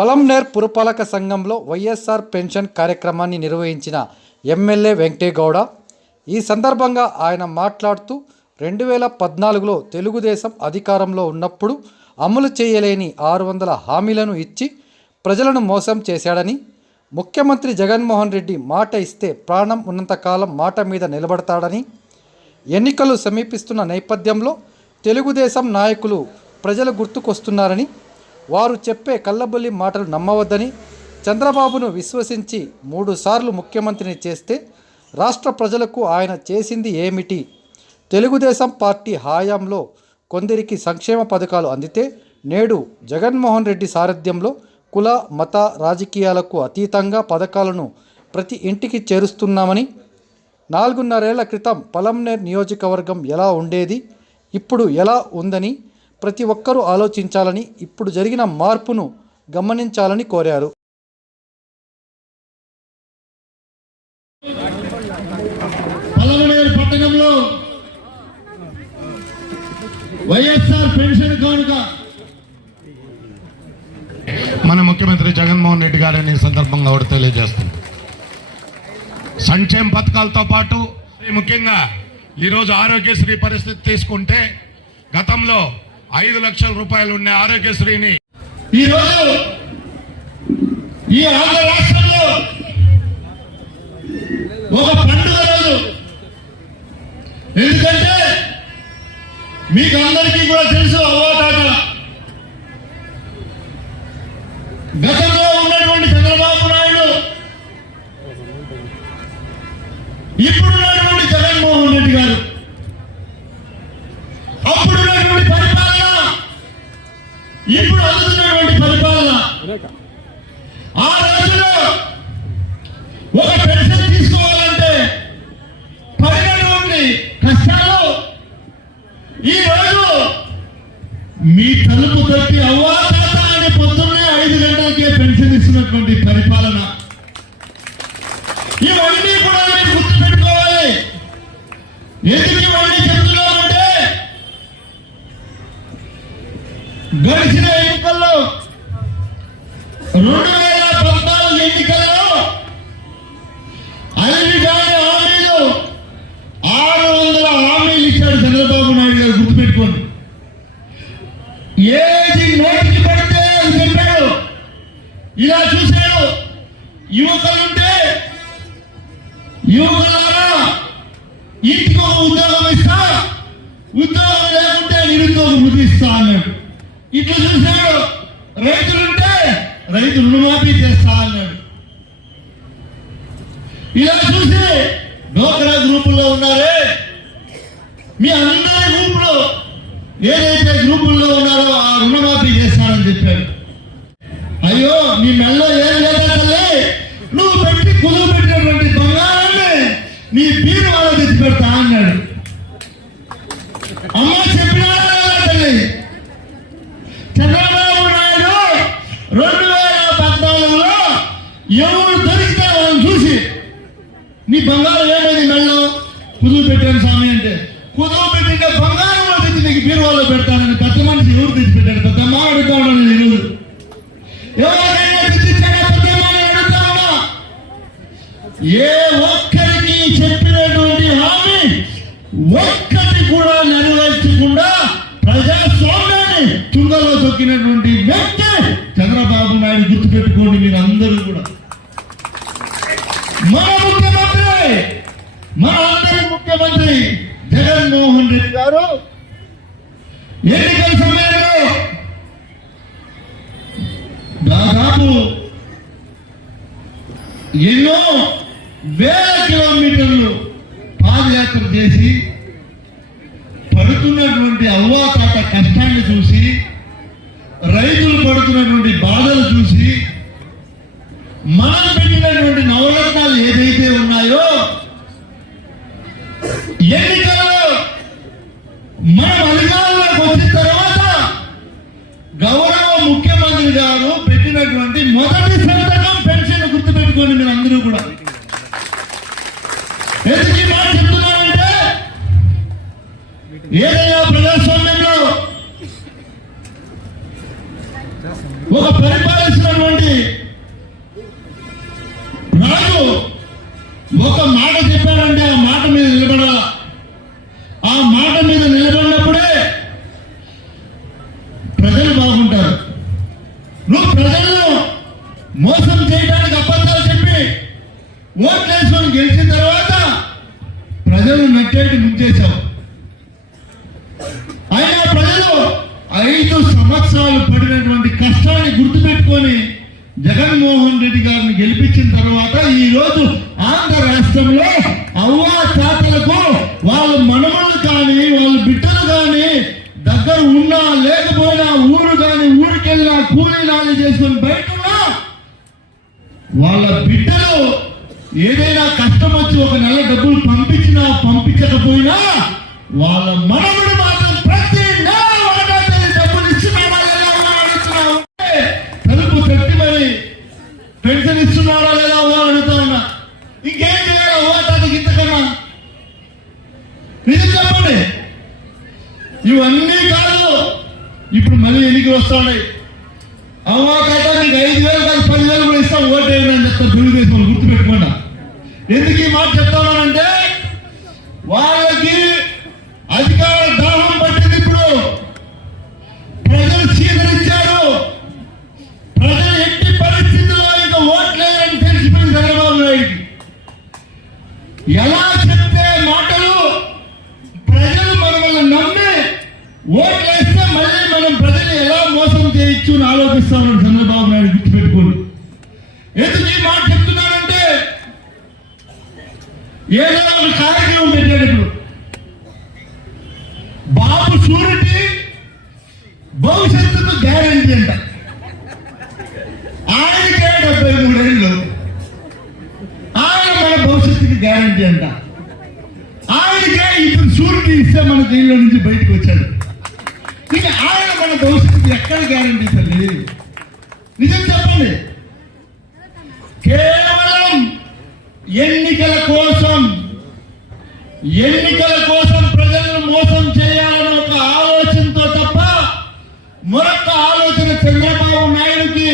పలంనేర్ పురపాలక సంఘంలో వైఎస్ఆర్ పెన్షన్ కార్యక్రమాన్ని నిర్వహించిన ఎమ్మెల్యే వెంకటేగౌడ ఈ సందర్భంగా ఆయన మాట్లాడుతూ రెండు వేల పద్నాలుగులో తెలుగుదేశం అధికారంలో ఉన్నప్పుడు అమలు చేయలేని ఆరు వందల హామీలను ఇచ్చి ప్రజలను మోసం చేశాడని ముఖ్యమంత్రి జగన్మోహన్ రెడ్డి మాట ఇస్తే ప్రాణం ఉన్నంతకాలం మాట మీద నిలబడతాడని ఎన్నికలు సమీపిస్తున్న నేపథ్యంలో తెలుగుదేశం నాయకులు ప్రజలు గుర్తుకొస్తున్నారని వారు చెప్పే కల్లబొల్లి మాటలు నమ్మవద్దని చంద్రబాబును విశ్వసించి మూడుసార్లు ముఖ్యమంత్రిని చేస్తే రాష్ట్ర ప్రజలకు ఆయన చేసింది ఏమిటి? తెలుగుదేశం పార్టీ హయాంలో కొందరికి సంక్షేమ పథకాలు అందితే నేడు జగన్మోహన్ రెడ్డి సారథ్యంలో కుల మత రాజకీయాలకు అతీతంగా పథకాలను ప్రతి ఇంటికి చేరుస్తున్నామని నాలుగున్నరేళ్ళ క్రితం పలంనేర్ నియోజకవర్గం ఎలా ఉండేది ఇప్పుడు ఎలా ఉందని ప్రతి ఒక్కరూ ఆలోచించాలని ఇప్పుడు జరిగిన మార్పును గమనించాలని కోరారు. పట్టణంలో వైఎస్ఆర్ పెన్షన్ కానుక మన ముఖ్యమంత్రి జగన్మోహన్ రెడ్డి గారిని సందర్భంగా కూడా తెలియజేస్తుంది సంక్షేమ పథకాలతో పాటు ముఖ్యంగా ఈరోజు ఆరోగ్యశ్రీ పరిస్థితి తీసుకుంటే గతంలో ఐదు లక్షల రూపాయలు ఉన్న ఆరోగ్యశ్రీని ఈ రోజు ఈ ఆంధ్ర రాష్ట్రంలో ఒక పండుగ రోజు. ఎందుకంటే మీకు అందరికీ కూడా తెలుసు అవ్వాటాట గతంలో ఉన్నటువంటి చంద్రబాబు నాయుడు ఇప్పుడున్నటువంటి అని చేస్తానని చెప్పాడు. అయ్యో నీ మెల్ల ఏ కూడా నెరవేర్చకుండా ప్రజాస్వామ్యాన్ని తుంగలో తొక్కినటువంటి వ్యక్తి చంద్రబాబు నాయుడు గుర్తుపెట్టుకోండి మీరు అందరూ కూడా. మన ముఖ్యమంత్రి మన అందరి ముఖ్యమంత్రి జగన్మోహన్ రెడ్డి గారు ఎన్నికల సమయంలో దాదాపు ఎన్నో వేల కిలోమీటర్ మోసం చేయడానికి అబద్ధాలు చెప్పి ఓట్లేసుకొని గెలిచిన తర్వాత ప్రజలు నట్టేటి ముంచేశావు. అయినా ప్రజలు ఐదు సంవత్సరాలు పడినటువంటి కష్టాన్ని గుర్తుపెట్టుకొని జగన్మోహన్ రెడ్డి గారిని గెలిపించిన తర్వాత ఈ రోజు ఆంధ్ర రాష్ట్రంలో అవ్వా తాతలకు వాళ్ళ మనమలు కానీ వాళ్ళ బిడ్డలు కానీ దగ్గర ఉన్నా లేకపోయినా ఊరు కానీ ఊరికెళ్ళినా కూలీ నాలి చేసుకొని బయట వాళ్ళ బిడ్డలు ఏదైనా కష్టం వచ్చి ఒక నెల డబ్బులు పంపించినా పంపించకపోయినా వాళ్ళ మనముడు మాత్రం ప్రతి నెల డబ్బులు లేదా తలుపు తట్టి మరి. పెన్షన్ ఇస్తున్నాడా లేదా అని అడుగుతా ఉన్నా. ఇంకేం చేయాలి ఓటానికి ఇంతకన్నా? నిజం చెప్పండి. ఇవన్నీ కాదు ఇప్పుడు మళ్ళీ ఎన్నికలు వస్తాయి. ఎందుకు ఈ మాట చెప్తానంటే వాళ్ళకి అధికార దాహం పట్టింది ఇప్పుడు. ప్రజలు స్వీకరించారు ప్రజలు ఎట్టి పరిస్థితుల్లో ఇంకా ఓట్లేదని తెలిసిపోయింది చంద్రబాబు నాయుడు ఎలా చెప్తే మాటలు ప్రజలు మనల్ని నమ్మి ఓట్లేసి ఎన్నికల కోసం ఎన్నికల కోసం ప్రజలను మోసం చేయాలని ఒక ఆలోచనతో తప్ప మరొక ఆలోచన చంద్రబాబు నాయుడుకి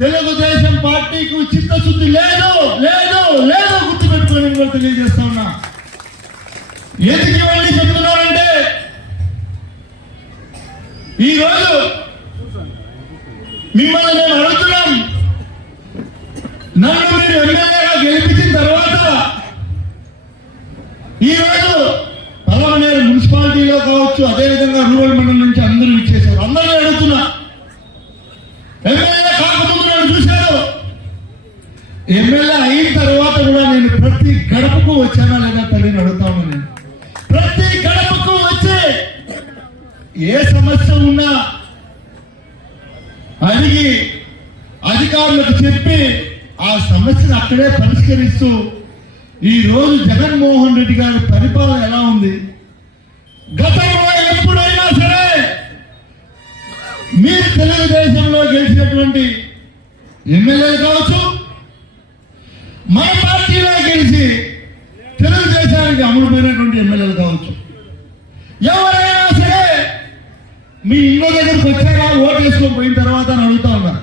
తెలుగుదేశం పార్టీకి చిత్తశుద్ధి లేదు లేదు లేదు గుర్తుపెట్టుకొని కూడా తెలియజేస్తా ఉన్నా. ఎందుకు ఇవన్నీ చెప్తున్నానంటే ఈరోజు మిమ్మల్ని మేము అడుగుతున్నాం. నన్ను మీరు ఎమ్మెల్యేగా గెలిపించిన తర్వాత ఈరోజు పలమనేరు మున్సిపాలిటీలో కావచ్చు అదేవిధంగా రూరల్ మండలం నుంచి అందరూ ఇచ్చేశారు. అందరూ అడుగుతున్నా. ఎమ్మెల్యే కాకముందు నన్ను చూశారు. ఎమ్మెల్యే అయిన తర్వాత కూడా నేను ప్రతి గడపకు వచ్చానా లేదా తల్లిని అడుగుతాను నేను. ప్రతి గడపకు వచ్చి ఏ సమస్య ఉన్నా అడిగి అధికారులకు చెప్పి ఆ సమస్యను అక్కడే పరిష్కరిస్తూ ఈ రోజు జగన్మోహన్ రెడ్డి గారి పరిపాలన ఎలా ఉంది? గతంలో ఎప్పుడైనా సరే మీరు తెలుగుదేశంలో గెలిచినటువంటి ఎమ్మెల్యేలు కావచ్చు మన పార్టీలో గెలిచి తెలుగుదేశానికి అమలుపోయినటువంటి ఎమ్మెల్యేలు కావచ్చు. ఎవరైనా సరే మీ ఇంట్లో దగ్గరకు వచ్చాక ఓటు వేసుకొని పోయిన తర్వాత అని అడుగుతా ఉన్నారు.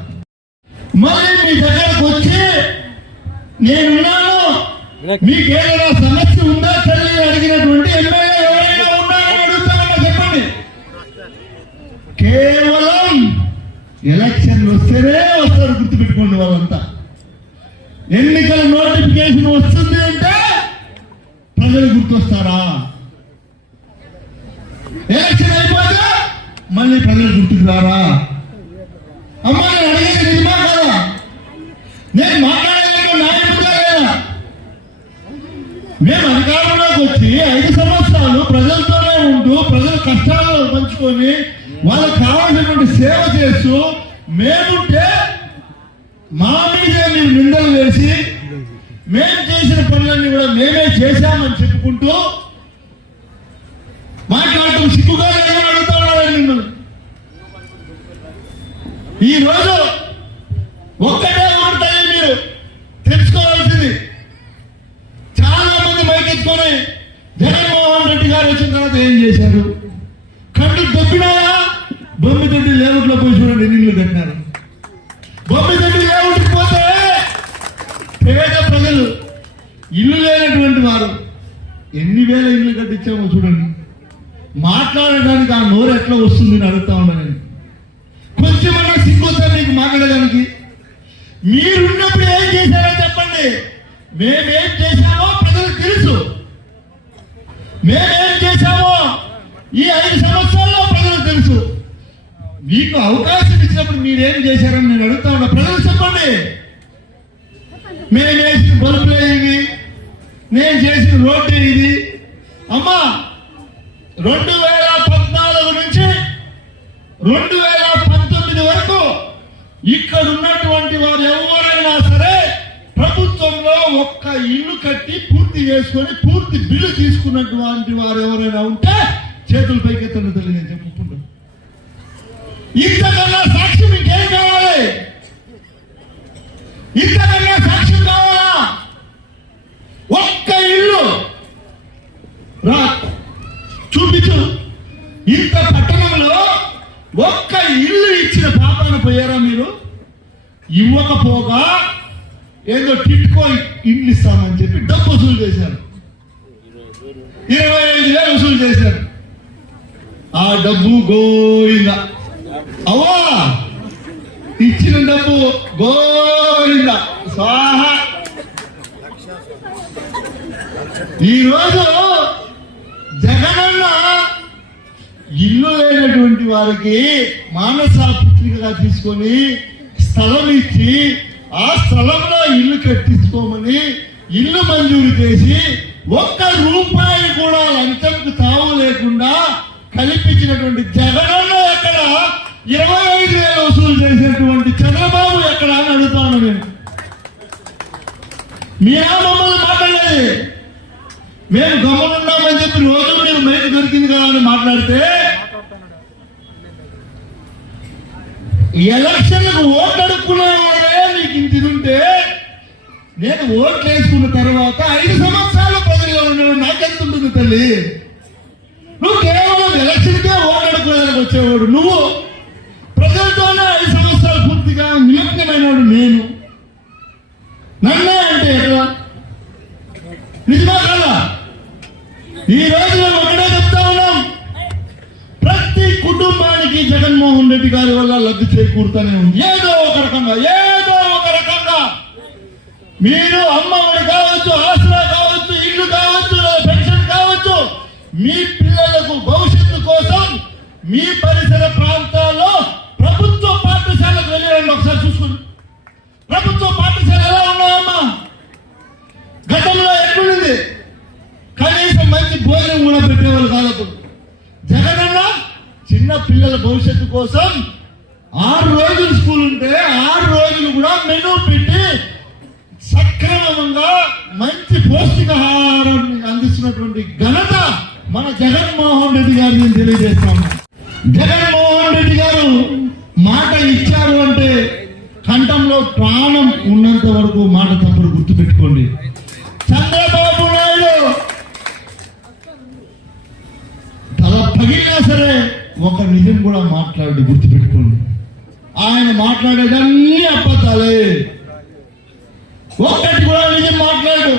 మళ్ళీ మీ దగ్గరకు వచ్చి నేనున్నాను. మీకు ఏదైనా సమస్య ఉందా తల్లి? అడిగినటువంటి ఎమ్మెల్యే ఎవరైనా ఉన్నారని అడుగుతా ఉన్నా చెప్పండి. కేవలం ఎలక్షన్లు వస్తేనే వస్తారు గుర్తుపెట్టుకోండి వాళ్ళంతా. ఎన్నికల నోటిఫికేషన్ వస్తుంది అంటే ప్రజలు గుర్తొస్తారా? ఎలక్షన్ అయిపోతే మళ్ళీ ప్రజలు గుర్తుకు రారా? అమ్మ నేను అడిగేది నిజమా కదా? నేను మాట్లాడేది నాయకుడిగా లేదా మేము అధికారంలోకి వచ్చి ఐదు సంవత్సరాలు ప్రజలతోనే ఉంటూ ప్రజల కష్టాలను పంచుకొని వాళ్ళకి కావాల్సినటువంటి సేవ చేస్తూ మేముంటే మా మీదే మీరు నిందలు వేసి మేము చేసిన పనులన్నీ కూడా మేమే చేశామని చెప్పుకుంటూ మాట్లాడటం సిగ్గుగా లేదని అడుగుతా మిమ్మల్ని. ఈ రోజు ఒక్కటే మాట్లాడి మీరు తెలుసుకోవాల్సింది చాలా మంది మైకెత్తుకొని జగన్మోహన్ రెడ్డి గారు వచ్చిన తర్వాత ఏం చేశారు? కళ్ళు దొబ్బినాయా తండ్రి లేవుట్లో పోయి చూడండి ఎన్ని ఇళ్ళు బొమ్మి తండ్రి లేఅవుట్కి పోతే పేద ప్రజలు ఇల్లు లేనటువంటి వారు ఎన్ని వేల ఇల్లు కట్టించామో చూడండి. మాట్లాడడానికి ఆ నోరు ఎట్లా వస్తుంది అని అడుగుతా ఉన్నాను నేను. కొంచెమన్నా సిగ్గుతా మీకు మాట్లాడడానికి? మీరున్నప్పుడు ఏం చేశారో చెప్పండి. మేమేం చేశామో ప్రజలకు తెలుసు. మేమేం చేశామో ఈ ఐదు సంవత్సరాల్లో ప్రజలకు తెలుసు. మీకు అవకాశం ఇచ్చినప్పుడు మీరేం చేశారని నేను అడుగుతా ఉన్నా. ప్రజలు చెప్పండి. మేము వేసిన బల్బులే ఇవి నేను చేసిన రోడ్డు ఇది. అమ్మా రెండు వేల పద్నాలుగు నుంచి రెండు వేల పంతొమ్మిది వరకు ఇక్కడ ఉన్నటువంటి వారు ఎవరైనా సరే ఒక్క ఇల్లు కట్టి పూర్తి చేసుకొని పూర్తి బిల్లు తీసుకున్నటువంటి వారు ఎవరైనా ఉంటే చేతులు పైకెత్తండి తల్లి నేను చెప్పుకుంటున్నాను ఇంతకన్నా సాక్షి మీకేం కావాలి? ఇంతకన్నా సాక్ష్యం కావాలా? ఒక్క ఇల్లు. రా చూపించు. ఇంత పట్టణంలో ఒక్క ఇల్లు ఇచ్చిన పాపాన పోయారా మీరు? ఇవ్వకపోగా ఏదో టిట్కో ఇల్లు ఇస్తామని చెప్పి డబ్బు వసూలు చేశారు. ఇరవై ఐదు వేలు వసూలు చేశారు. ఆ డబ్బు గోయిందా అవా ఇచ్చిన డబ్బు గోయిందా స్వాహ! ఈరోజు జగనన్న ఇల్లు లేనటువంటి వారికి మానస పుత్రికగా తీసుకొని స్థలం ఇచ్చి ఆ స్థలంలో ఇల్లు కట్టించుకోమని ఇల్లు మంజూరు చేసి ఒక్క రూపాయి కూడా లంచంకు తావు లేకుండా కల్పించినటువంటి జగనన్న ఎక్కడ? ఇరవై ఐదు వేలు వసూలు చేసినటువంటి చంద్రబాబు ఎక్కడ అని అడుగుతాను నేను. మీరా మమ్మల్ని మాట్లాడేది? మేము గమనున్నామని చెప్పి రోజు మీరు మైక్ దొరికింది కదా అని మాట్లాడితే ఎలక్షన్లకు ఓటు అడుక్కునే వాళ్ళే నీకు ఇంత ఇది ఉంటే నేను ఓట్లు వేసుకున్న తర్వాత ఐదు సంవత్సరాలు ప్రజల్లో ఉన్నాడు నాకెంత ఉంటుంది తల్లి? నువ్వు కేవలం ఎలక్షన్కే ఓట్లు వచ్చేవాడు నువ్వు. ప్రజలతోనే ఐదు సంవత్సరాలు పూర్తిగా నిమగ్నమైనవాడు నేను. నన్నే అంటే ఎట్లా? నిజమా కదా? ఈ రోజు మేము ఒకటే చెప్తా ఉన్నాం. ప్రతి కుటుంబానికి జగన్మోహన్ రెడ్డి గారి వల్ల లబ్ధి చేకూరుతూనే ఉంది. ఏదో ఒక రకంగా ఏ మీరు అమ్మఒడి కావచ్చు ఆసరా కావచ్చు ఇల్లు కావచ్చు పెన్షన్ కావచ్చు మీ పిల్లలకు భవిష్యత్తు కోసం మీ పరిసర ప్రాంతాల్లో ప్రభుత్వ పాఠశాలకు వెళ్ళండి ఒకసారి చూసుకోండి. ప్రభుత్వ పాఠశాల ఎలా ఉన్నాయమ్మా? గతంలో ఎట్లుంది కనీసం మంచి భోజనం కూడా పెట్టేవాళ్ళు కాదు జగనన్న చిన్న పిల్లల భవిష్యత్తు కోసం ఆరు రోజులు స్కూల్ ఉంటే ఆరు రోజులు కూడా మెనూ పెట్టి సక్రమంగా మంచి పౌష్టికాహారం అందిస్తున్నటువంటి ఘనత మన జగన్మోహన్ రెడ్డి గారిని నేను తెలియజేస్తాను జగన్మోహన్ రెడ్డి గారు మాట ఇచ్చారు అంటే కంఠంలో ప్రాణం ఉన్నంత వరకు మాట తప్పుడు గుర్తుపెట్టుకోండి. చంద్రబాబు నాయుడు తల పగిలినా సరే ఒక నిజం కూడా మాట్లాడి గుర్తుపెట్టుకోండి. ఆయన మాట్లాడేదన్నీ అప్పతలే ఒక్కటి కూడా నిజం మాట్లాడు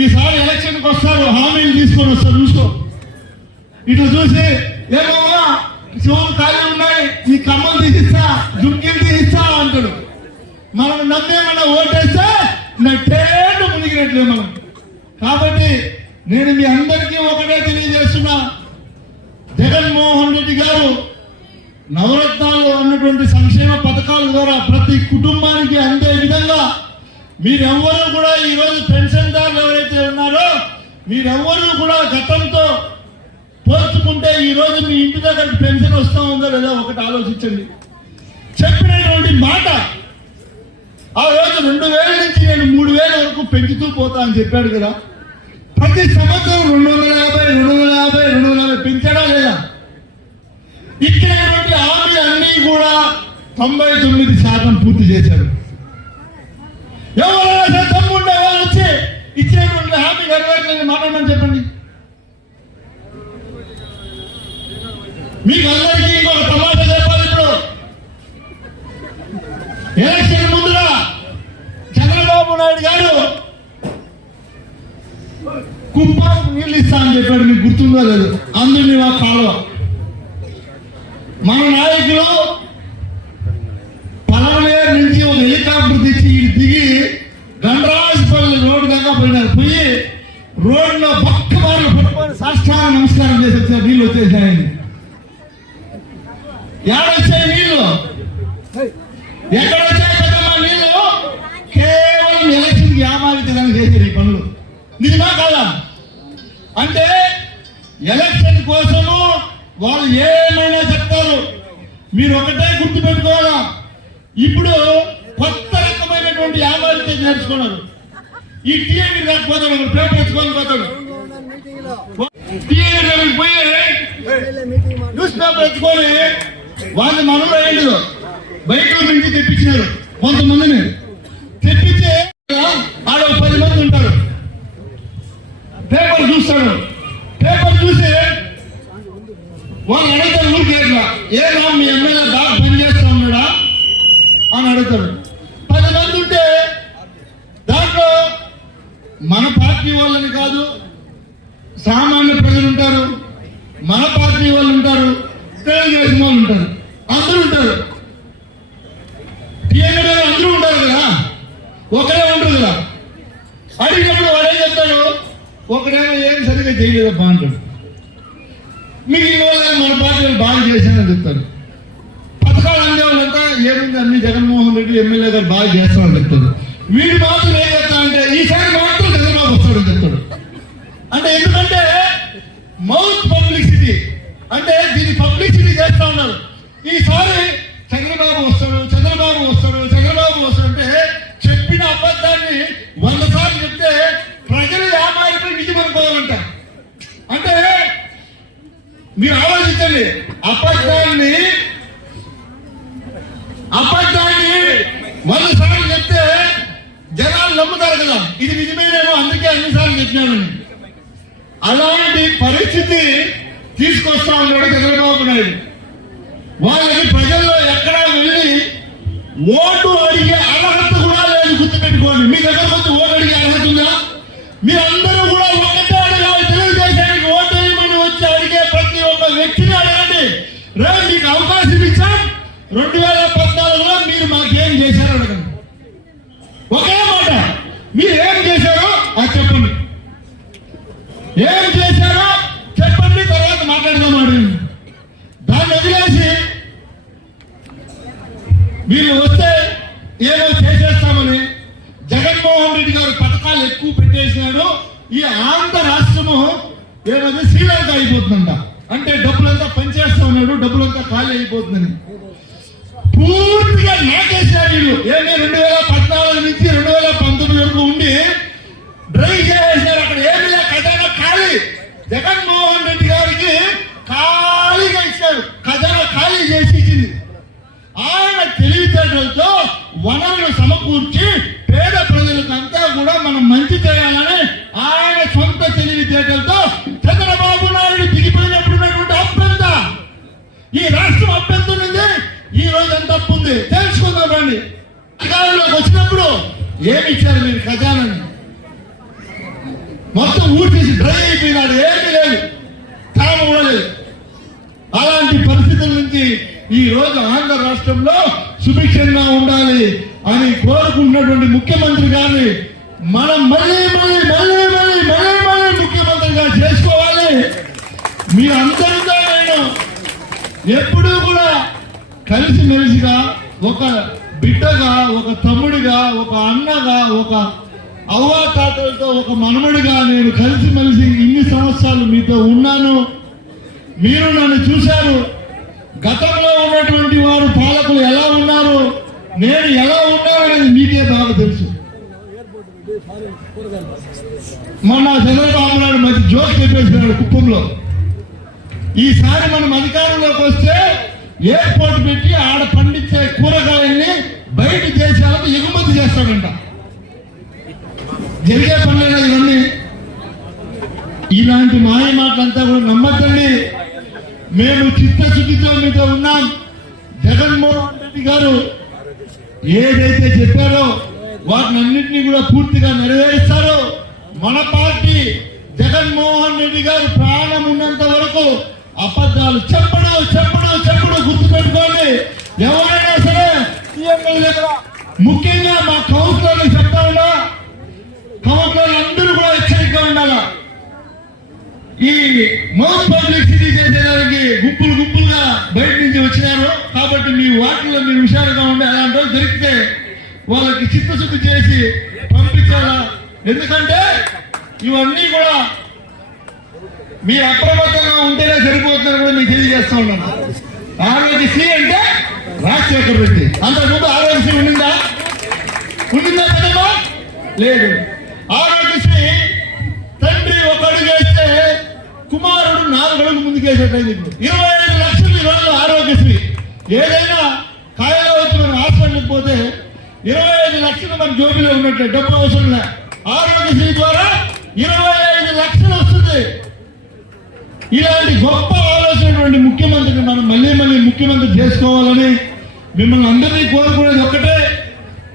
ఈసారి ఎలక్షన్కి వస్తారు హామీలు తీసుకొని వస్తారు చూసుకో. ఇట్లా చూసి ఏమమ్మా చెవులు ఖాళీ ఉన్నాయి ఈ కమ్మలు తీసిస్తా జుంకీలు తీసిస్తా అంటాడు. మనం నమ్మేమన్నా ఓటేస్తే నట్టేట్టు మునిగినట్లే మనం. కాబట్టి నేను మీ అందరికీ ఒకటే తెలియజేస్తున్నా. జగన్మోహన్ రెడ్డి గారు నవరత్నాలు అన్నటువంటి సంక్షేమ పథకాల ద్వారా ప్రతి కుటుంబానికి అందే విధంగా మీరెవ్వరూ కూడా ఈరోజు పెన్షన్ పెన్షన్దారులు ఎవరైతే ఉన్నారో మీరెవ్వరూ కూడా గతంతో పోల్చుకుంటే ఈ మీ ఇంటి దగ్గర పెన్షన్ వస్తా ఉందో లేదో ఒకటి ఆలోచించండి. చెప్పినటువంటి మాట ఆ రోజు రెండు వేల నుంచి నేను మూడు వేల వరకు పెంచుతూ పోతా అని చెప్పాడు కదా. ప్రతి సంవత్సరం రెండు వందల యాభై రెండు వందల యాభై రెండు వందల యాభై పెంచాడా లేదా? ఇచ్చినటువంటి హామీ అన్నీ కూడా తొంభై తొమ్మిది శాతం పూర్తి చేశారు. ఎవరైతే తమ్ముండే వాళ్ళు వచ్చి ఇచ్చినటువంటి హామీ నెరవేర్చలేని మాట్లాడమని చెప్పండి. మీకు అందరికీ ఇంకొక తమాషా చెప్పాలి ఇప్పుడు. ఎలక్షన్ ముందుగా చంద్రబాబు నాయుడు గారు కుప్పం నీళ్ళు ఇస్తా అని చెప్పాడు. మీకు గుర్తుందో లేదు? అందులో నిజమా కాదా? అంటే ఎలక్షన్ కోసము వాళ్ళు ఏమైనా చెప్తారు. మీరు ఒకటే గుర్తు పెట్టుకోవాలా? ఇప్పుడు కొత్త రకమైనటువంటి వ్యాపారం నేర్చుకున్నారు ఈ టీఎంఈ రాకపోతాడు ఒకడు పేపర్ తెచ్చుకొని పోతాడు టీవీ పోయి న్యూస్ పేపర్ ఎత్తుకొని వాళ్ళు మనలో ఏంటి? బయట నుంచి తెప్పించినారు కొంతమందిని. తెప్పించే ఆడ పేపర్ చూస్తాడు పేపర్ చూసి వాళ్ళు అడుగుతారు ఊరికి ఏ ఏనా మీ ఎమ్మెల్యే బాగా పనిచేస్తా ఉన్నాడా? అని అడుగుతాడు పది మంది ఉంటే దాంట్లో మన పార్టీ వాళ్ళని కాదు సామాన్య ప్రజలు ఉంటారు మన పార్టీ వాళ్ళు ఉంటారు తెలుగుదేశం వాళ్ళు ఉంటారు అందరూ ఉంటారు టీఎంఏ అందరూ ఉంటారు కదా ఒకరే ఉంటారు కదా అడిగినప్పుడు వాడు ఏం చెప్తాడు ఒకడేమో ఏం సరిగ్గా చేయలేదబ్బా అంటాడు మిగిలిన వాళ్ళని మన పార్టీ వాళ్ళు బాగా చేశానని చెప్తారు పథకాలు అందే వాళ్ళంతా ఏముంది అన్ని జగన్మోహన్ రెడ్డి ఎమ్మెల్యే గారు బాగా చేస్తామని చెప్తారు వీడు మాత్రం ఏం చెప్తా అంటే ఈసారి మాత్రం చంద్రబాబు వస్తాడని చెప్తాడు అంటే ఎందుకంటే మౌత్ పబ్లిసిటీ. అంటే దీన్ని పబ్లిసిటీ చేస్తా ఉన్నారు. ఈసారి చంద్రబాబు వస్తాడు చంద్రబాబు వస్తాడు చంద్రబాబు వస్తాడు అంటే చెప్పిన అబద్ధాన్ని వంద సార్లు చెప్తే ప్రజలు యాభైపై నిజం అనుకోవాలంట అంటే మీరు ఆలోచించండి అబద్ధాన్ని అబద్ధాన్ని వంద సార్లు చెప్తే జనాలు నమ్ముతారు కదా. ఇది నిజమేనేమో అందుకే అన్నిసార్లు చెప్పినాను. అలాంటి పరిస్థితి తీసుకొస్తా ఉన్నాడు చంద్రబాబు నాయుడు. వాళ్ళని ప్రజల్లో ఎక్కడా వెళ్ళి ఓటు అడిగే అర్హత కూడా లేదు గుర్తుపెట్టుకోండి. మీ దగ్గర వచ్చి ఓటు అడిగే అర్హత ఉందా? మీరందరూ కూడా ఒకటే అడగాలి. తెలుగుదేశానికి ఓటు వేయమని వచ్చి అడిగే ప్రతి ఒక్క వ్యక్తిని అడగండి. రేపు మీకు అవకాశం ఇచ్చాం. రెండు పరిస్థితుల ఈ రోజు ఆంధ్ర రాష్ట్రంలో సుభిక్షంగా ఉండాలి అని కోరుకుంటున్నటువంటి ముఖ్యమంత్రి గారిని మనం మళ్ళీ మళ్ళీ మళ్ళీ మళ్ళీ మళ్ళీ మళ్ళీ ముఖ్యమంత్రిగా చేసుకోవాలి. మీ అందరితో నేను ఎప్పుడూ కూడా కలిసిమెలిసిగా ఒక బిడ్డగా ఒక తమ్ముడిగా ఒక అన్నగా ఒక అవ్వా తాతలతో ఒక మనముడిగా నేను కలిసిమెలిసి ఇన్ని సంవత్సరాలు మీతో ఉన్నాను. మీరు నన్ను చూశారు. గతంలో ఉన్నటువంటి వారు పాలకులు ఎలా ఉన్నారు నేను ఎలా ఉన్నాననేది మీకే బాగా తెలుసు. మొన్న చంద్రబాబు నాయుడు మంచి జోక్ చెప్పేసినాడు కుప్పంలో. ఈసారి మనం అధికారంలోకి వస్తే ఎయిర్పోర్ట్ పెట్టి ఆడ పండించే కూరగాయల్ని బయట దేశాలకు ఎగుమతి చేస్తాడంట. జరిగే పనులేనా ఇవన్నీ. ఇలాంటి మాయ మాటలంతా కూడా నమ్మద్దండి. మేము చిత్తశుద్ధితో మీతో ఉన్నాం. జగన్మోహన్ రెడ్డి గారు ఏదైతే చెప్పారో వాటిని అన్నింటినీ కూడా పూర్తిగా నెరవేరుస్తారో మన పార్టీ జగన్మోహన్ రెడ్డి గారు ప్రాణం ఉన్నంత వరకు అబద్ధాలు చెప్పడం చెప్పడం చెప్పడం గుర్తుపెట్టుకోండి. ఎవరైనా సరే ముఖ్యంగా మా కౌన్సిలర్లు చెప్తా ఉన్నా కౌన్సిలర్లు అందరూ కూడా హెచ్చరికగా ఉండాలా ఈ మౌత్ పబ్లిసిటీ చేసేదానికి గుంపులు గుంపులుగా బయట నుంచి వచ్చినారు. కాబట్టి మీ వాటిలో మీరు హుషారుగా ఉండే అలాంటి వాళ్ళు దొరికితే వాళ్ళకి చిత్తశుద్ధి చేసి పంపించాలా? ఎందుకంటే ఇవన్నీ కూడా మీ అప్రమత్తంగా ఉంటేనే సరిపోతుందని కూడా మీకు తెలియజేస్తా ఉన్నాను. ఆరోగ్యశ్రీ అంటే రాజశేఖర్ రెడ్డి అంతకుముందు ఆరోగ్యశ్రీ ఉండిందా? ఉండిందా కదమ్మా లేదు. ఆరోగ్యశ్రీ తండ్రి ఒక కుమారుడు నాలుగు అడుగు ముందుకేసేటైంది ఇప్పుడు. ఇరవై ఐదు లక్షలు ఈరోజు ఆరోగ్యశ్రీ. ఏదైనా కాయలో వచ్చి మనం హాస్పిటల్కి పోతే ఇరవై ఐదు లక్షలు మన జోబిలో ఉన్నట్లే డబ్బు అవసరం లే. ఆరోగ్యశ్రీ ద్వారా ఇరవై ఐదు లక్షలు వస్తుంది. ఇలాంటి గొప్ప ఆలోచనటువంటి ముఖ్యమంత్రిని మనం మళ్ళీ మళ్ళీ ముఖ్యమంత్రి చేసుకోవాలని మిమ్మల్ని అందరినీ కోరుకునేది ఒక్కటే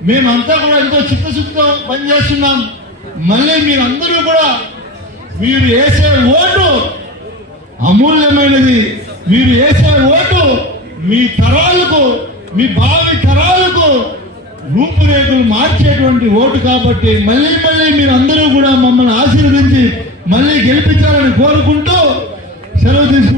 మేమంతా కూడా ఎంతో చిత్తశుద్ధితో పనిచేస్తున్నాం. మళ్ళీ మీరందరూ కూడా మీరు వేసే ఓటు అమూల్యమైనది. మీరు వేసే ఓటు మీ తరాలకు మీ భావి తరాలకు రూపురేఖలు మార్చేటువంటి ఓటు కాబట్టి మళ్ళీ మళ్ళీ మీరు అందరూ కూడా మమ్మల్ని ఆశీర్వదించి మళ్ళీ గెలిపించాలని కోరుకుంటూ సెలవు తీసుకు